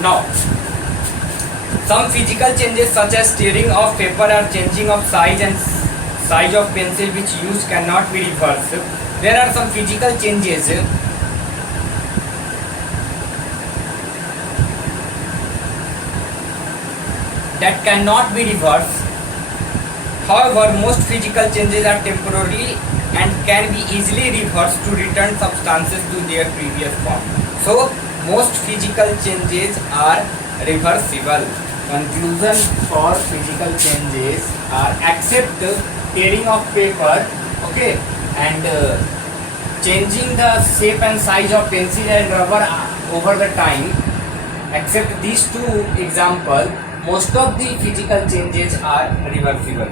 Now, some physical changes such as tearing of paper or changing of size and size of pencil which used cannot be reversed. There are some physical changes that cannot be reversed. However, most physical changes are temporary and can be easily reversed to return substances to their previous form. So, most physical changes are reversible. Conclusion for physical changes are except tearing of paper, okay, and changing the shape and size of pencil and rubber over the time. Except these two examples, most of the physical changes are reversible.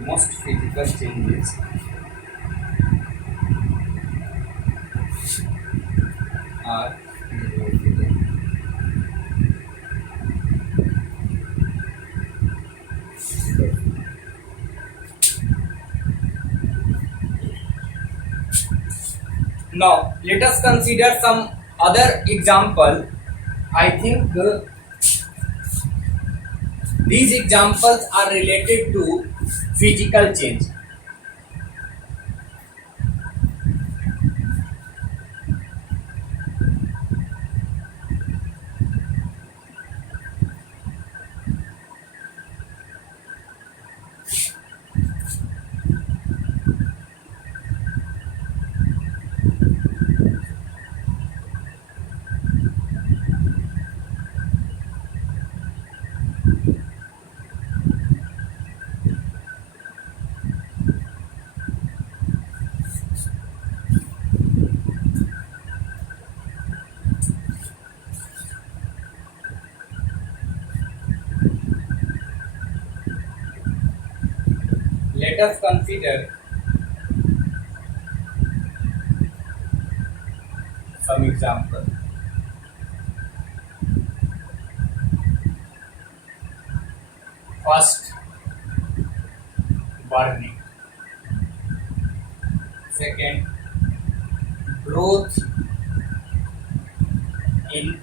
Most physical changes are reversible. Now, let us consider some other example. I think these examples are related to physical change. Let us consider some example. First, burning. Second, growth in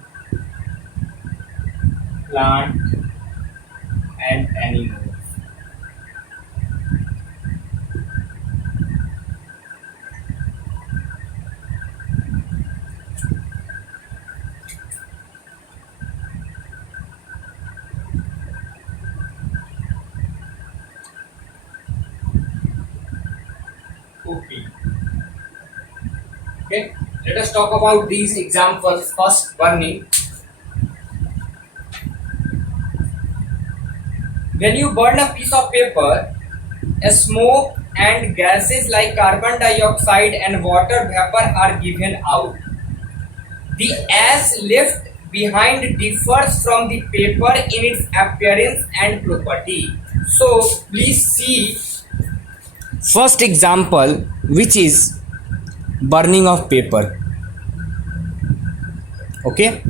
plant and animals. Cooking. Okay, let us talk about these examples. First, burning. When you burn a piece of paper, a smoke and gases like carbon dioxide and water vapor are given out. The ash left behind differs from the paper in its appearance and property. So, please see first example, which is burning of paper. Okay.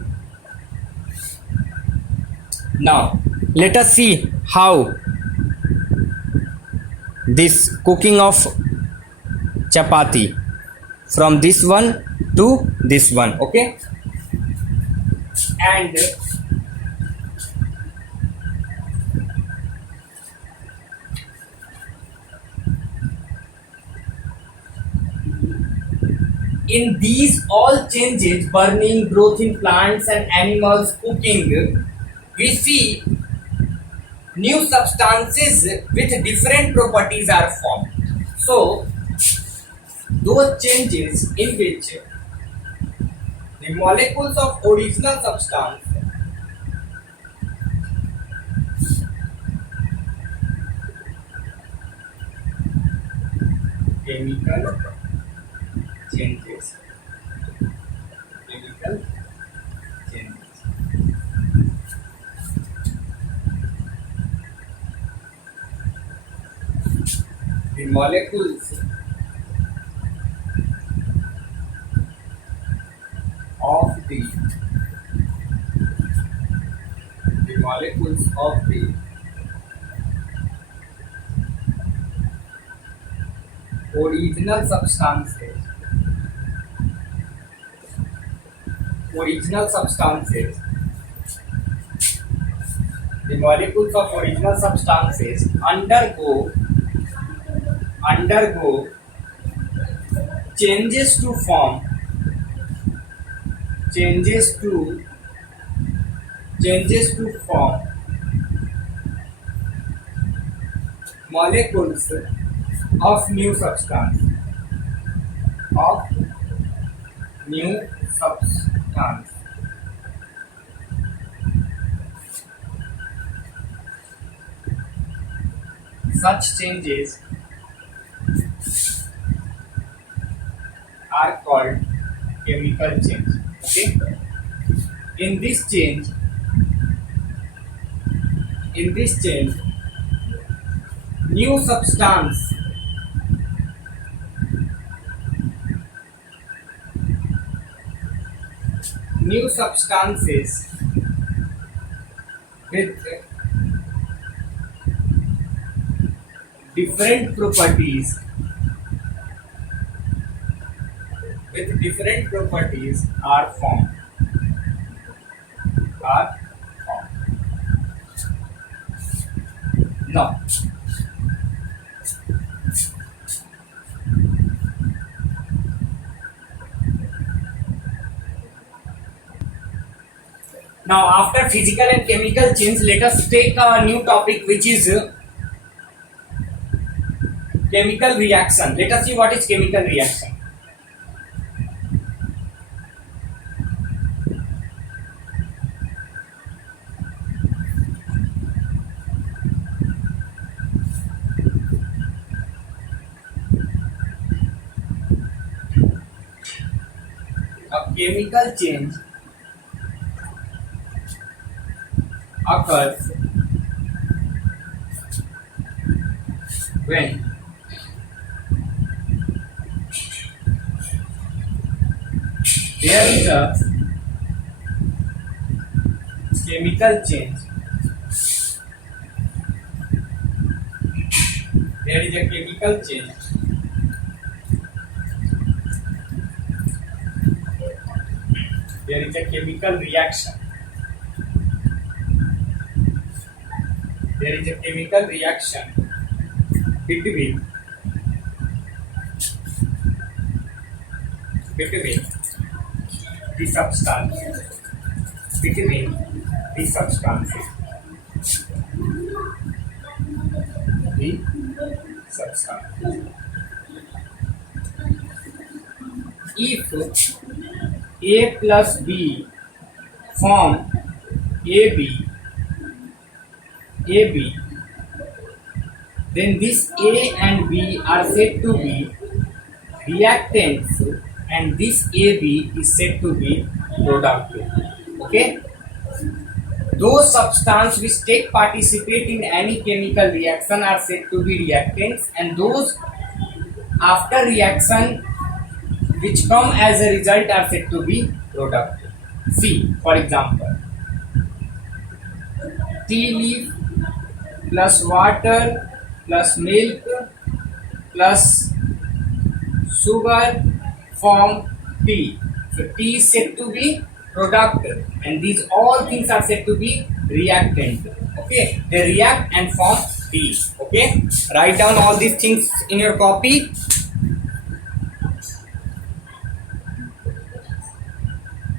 Now, let us see how this cooking of chapati from this one to this one. Okay. And in these all changes, burning, growth in plants and animals, cooking, we see new substances with different properties are formed. So, those changes in which the molecules of original substance chemical changes. Chemical changes. The molecules of the molecules of the original substances, the molecules of original substances undergo changes to form molecules of new substance. Such changes are called chemical change. Okay. In this change, new substances with different properties are formed. Now, after physical and chemical change, let us take a new topic, which is chemical reaction. Let us see what is chemical reaction. A chemical change occurs when there is a chemical change. There is a chemical change there is a chemical reaction. There is a chemical reaction between the substances. If A plus B form AB, then this A and B are said to be reactants and this AB is said to be product. Okay? Those substances which take participate in any chemical reaction are said to be reactants, and those after reaction which come as a result are said to be product. See, for example, tea leaf plus water plus milk plus sugar form tea. So tea is said to be product, and these all things are said to be reactant. Okay, they react and form tea. Okay, write down all these things in your copy.